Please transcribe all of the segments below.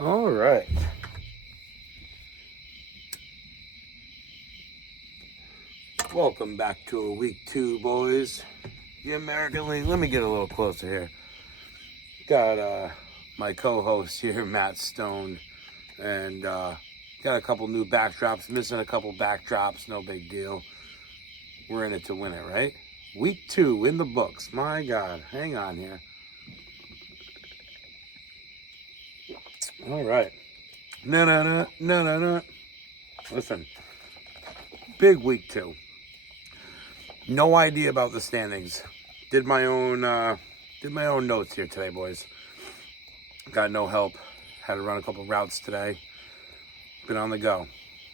All right. Welcome back to a week 2, boys. The American League. Let me get a little closer here. Got my co-host here, Matt Stone, and got a couple new backdrops. Missing a couple backdrops, no big deal. We're in it to win it, right? Week 2 in the books. My God, hang on here. All right. No. Listen, big week 2. No idea about the standings. Did my own notes here today, boys. Got no help. Had to run a couple routes today. Been on the go.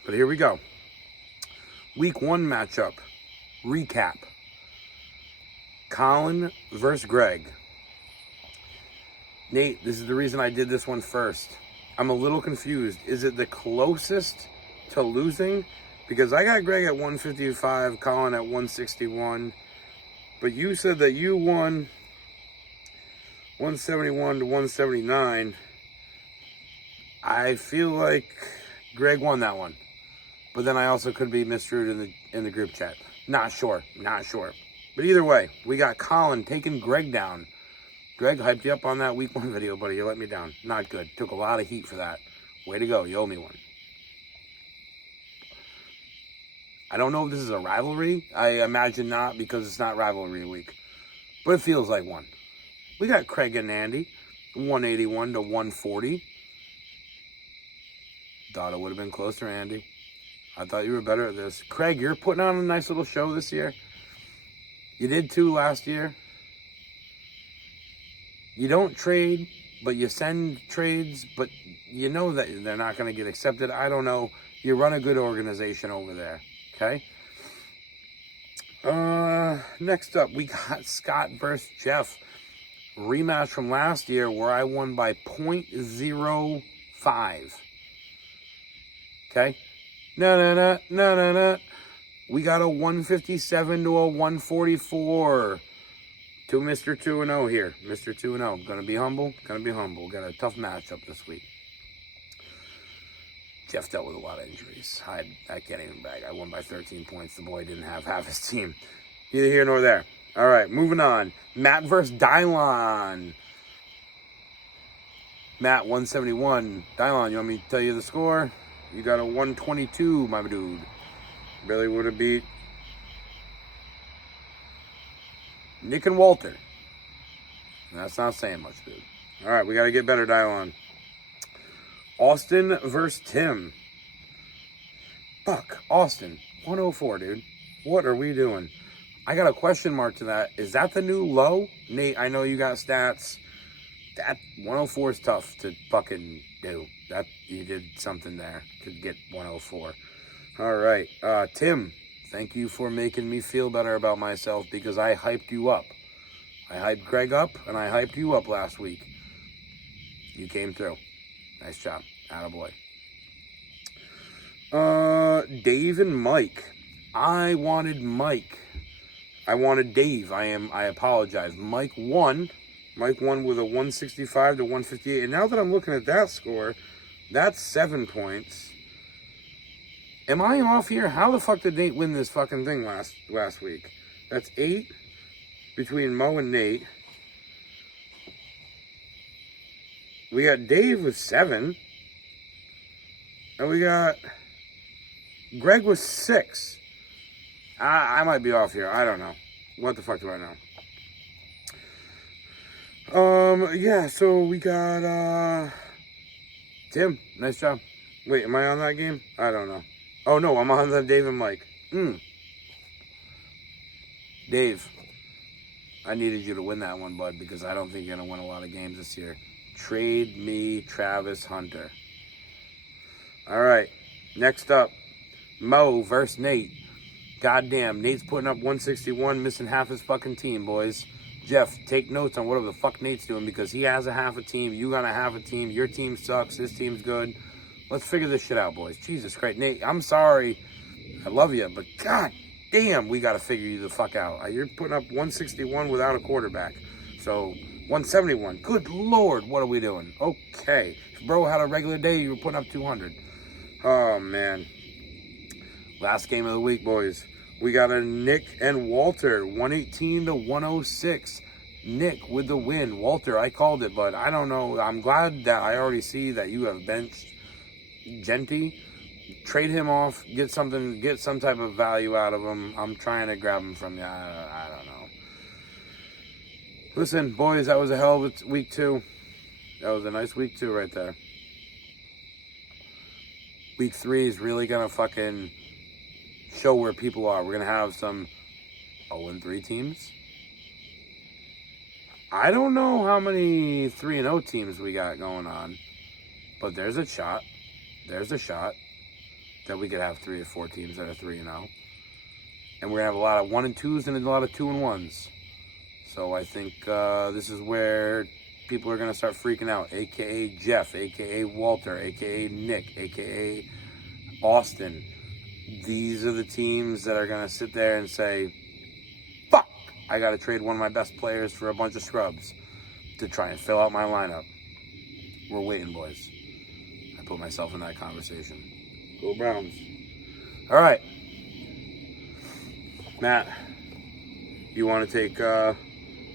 But here we go. Week 1 matchup. Recap. Colin versus Greg. Nate, this is the reason I did this one first. I'm a little confused. Is it the closest to losing? Because I got Greg at 155, Colin at 161. But you said that you won 171 to 179. I feel like Greg won that one. But then I also could be misruled in the group chat. Not sure. But either way, we got Colin taking Greg down. Greg, hyped you up on that week 1 video, buddy. You let me down. Not good. Took a lot of heat for that. Way to go. You owe me one. I don't know if this is a rivalry. I imagine not, because it's not rivalry week. But it feels like one. We got Craig and Andy, 181 to 140. Thought it would have been closer, Andy. I thought you were better at this. Craig, you're putting on a nice little show this year. You did too last year. You don't trade, but you send trades, but you know that they're not going to get accepted. I don't know. You run a good organization over there. Okay. Next up, we got Scott versus Jeff. Rematch from last year where I won by 0.05. Okay. No. We got a 157 to a 144 to Mr. 2-0 here. Mr. 2-0. Gonna be humble. Got a tough matchup this week. Jeff dealt with a lot of injuries. I can't even brag. I won by 13 points. The boy didn't have half his team. Neither here nor there. All right, moving on. Matt versus Dylon. Matt, 171. Dylon, you want me to tell you the score? You got a 122, my dude. Barely would have beat Nick and Walter. That's not saying much, dude. All right, we got to get better, Dylon. Austin versus Tim. Fuck, Austin, 104, dude. What are we doing? I got a question mark to that. Is that the new low? Nate, I know you got stats. That 104 is tough to fucking do. That you did something there to get 104. All right, Tim, thank you for making me feel better about myself because I hyped you up. I hyped Greg up and I hyped you up last week. You came through. Nice job. Attaboy. Dave and Mike. I wanted Mike. I wanted Dave. I apologize. Mike won. Mike won with a 165 to 158. And now that I'm looking at that score, that's 7 points. Am I off here? How the fuck did Nate win this fucking thing last week? That's 8 between Mo and Nate. We got Dave with 7. And we got Greg with 6. I might be off here. I don't know. What the fuck do I know? Yeah, so we got, Tim. Nice job. Wait, am I on that game? I don't know. Oh, no, I'm on the Dave and Mike. Dave, I needed you to win that one, bud, because I don't think you're going to win a lot of games this year. Trade me Travis Hunter. All right, next up, Mo versus Nate. Goddamn, Nate's putting up 161, missing half his fucking team, boys. Jeff, take notes on whatever the fuck Nate's doing because he has a half a team, you got a half a team, your team sucks, his team's good. Let's figure this shit out, boys. Jesus Christ, Nate, I'm sorry. I love you, but god damn, we got to figure you the fuck out. You're putting up 161 without a quarterback. So 171. Good Lord, what are we doing? Okay. If bro had a regular day, you were putting up 200. Oh, man. Last game of the week, boys. We got a Nick and Walter, 118 to 106. Nick with the win. Walter, I called it, but I don't know. I'm glad that I already see that you have benched Genty. Trade him off. Get some type of value out of him. I'm trying to grab him from you. I don't know. Listen, boys, that was a hell of a week 2. That was a nice week 2 right there. Week 3 is really going to fucking show where people are. We're going to have some 0-3 teams. I don't know how many 3-0 teams we got going on, but there's a shot. There's a shot that we could have 3 or 4 teams that are 3-0. And we're going to have a lot of 1-2s and a lot of 2-1s. So I think this is where people are going to start freaking out, a.k.a. Jeff, a.k.a. Walter, a.k.a. Nick, a.k.a. Austin. These are the teams that are going to sit there and say, fuck, I got to trade one of my best players for a bunch of scrubs to try and fill out my lineup. We're waiting, boys. I put myself in that conversation. Go Browns. All right. Matt, you want to take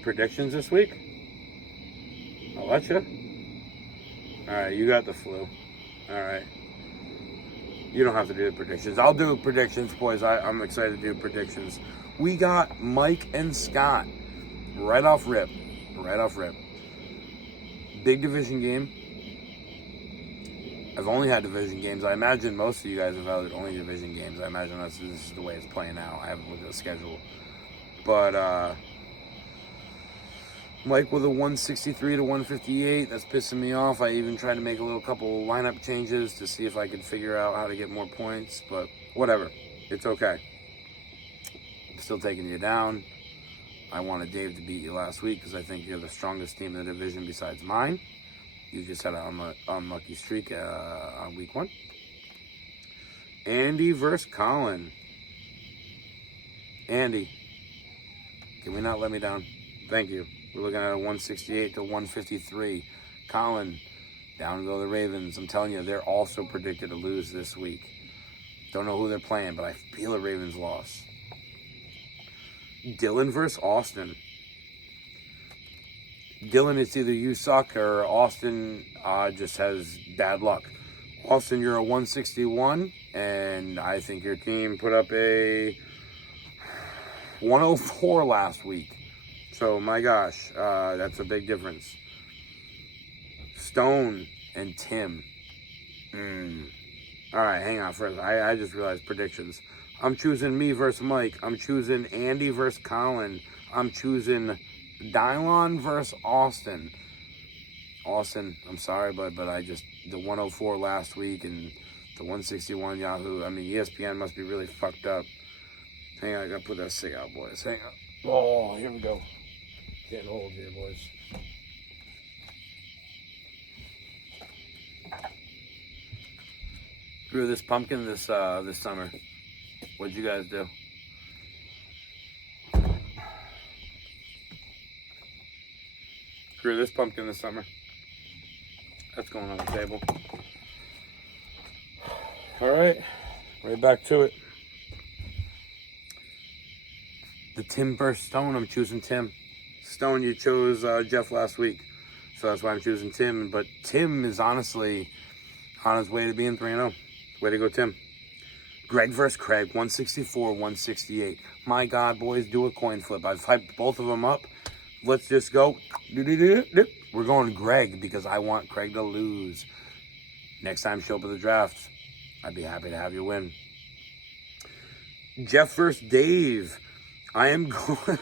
predictions this week? I'll let you. All right, you got the flu. All right. You don't have to do the predictions. I'll do predictions, boys. I'm excited to do predictions. We got Mike and Scott right off rip. Right off rip. Big division game. I've only had division games. I imagine most of you guys have had only division games. I imagine this is the way it's playing out. I haven't looked at the schedule. But Mike with a 163 to 158. That's pissing me off. I even tried to make a couple lineup changes to see if I could figure out how to get more points. But whatever. It's okay. I'm still taking you down. I wanted Dave to beat you last week because I think you're the strongest team in the division besides mine. You just had an unlucky streak on week 1. Andy versus Colin. Andy, can we not let me down? Thank you. We're looking at a 168 to 153. Colin, down go the Ravens. I'm telling you, they're also predicted to lose this week. Don't know who they're playing, but I feel a Ravens loss. Dylan versus Austin. Dylan, it's either you suck or Austin just has bad luck. Austin, you're a 161, and I think your team put up a 104 last week. So, my gosh, that's a big difference. Stone and Tim. All right, hang on first. I just realized predictions. I'm choosing me versus Mike. I'm choosing Andy versus Colin. I'm choosing Dylon versus Austin. Austin, I'm sorry, but I just, the 104 last week and the 161 Yahoo. I mean, ESPN must be really fucked up. Hang on, I gotta put that cig out, boys. Hang on. Oh, here we go. Getting old here, boys. Grew this pumpkin this summer. What'd you guys do? Grew this pumpkin this summer. That's going on the table. All right, right back to it. The Tim versus Stone. I'm choosing Tim. Stone, you chose Jeff last week, so that's why I'm choosing Tim. But Tim is honestly on his way to being 3-0. Way to go, Tim. Greg versus Craig, 164, 168. My God, boys, do a coin flip. I've hyped both of them up. Let's just go. We're going Greg because I want Craig to lose. Next time, show up at the draft. I'd be happy to have you win. Jeff versus Dave. I am going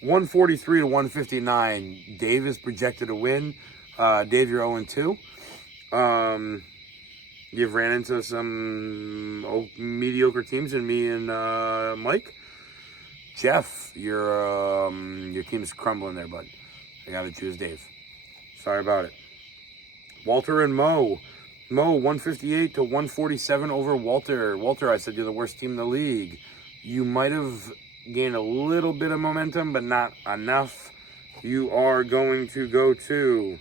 143 to 159. Dave is projected to win. Dave, you're 0-2. You've ran into some mediocre teams in me and Mike. Jeff, your team's crumbling there, bud. I got to choose Dave. Sorry about it. Walter and Mo. Mo, 158 to 147 over Walter. Walter, I said you're the worst team in the league. You might have gained a little bit of momentum, but not enough. You are going to go to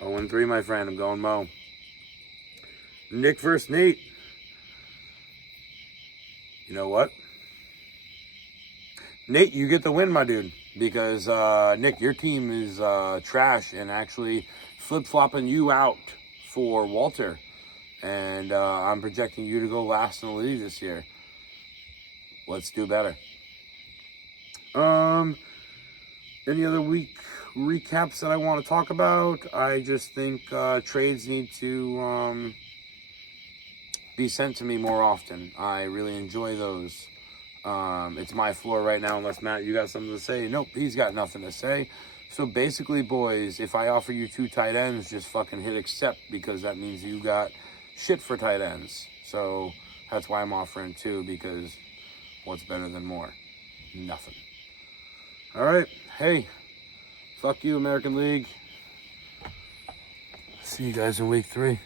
0-3, my friend. I'm going Mo. Nick versus Nate. You know what? Nate, you get the win, my dude. Because, Nick, your team is trash and actually flip-flopping you out for Walter. And I'm projecting you to go last in the league this year. Let's do better. Any other week recaps that I want to talk about? I just think trades need to be sent to me more often. I really enjoy those. It's my floor right now, unless, Matt, you got something to say. Nope, he's got nothing to say. So basically, boys, if I offer you 2 tight ends, just fucking hit accept, because that means you got shit for tight ends. So that's why I'm offering 2, because what's better than more? Nothing. All right. Hey, fuck you, American League. See you guys in week 3.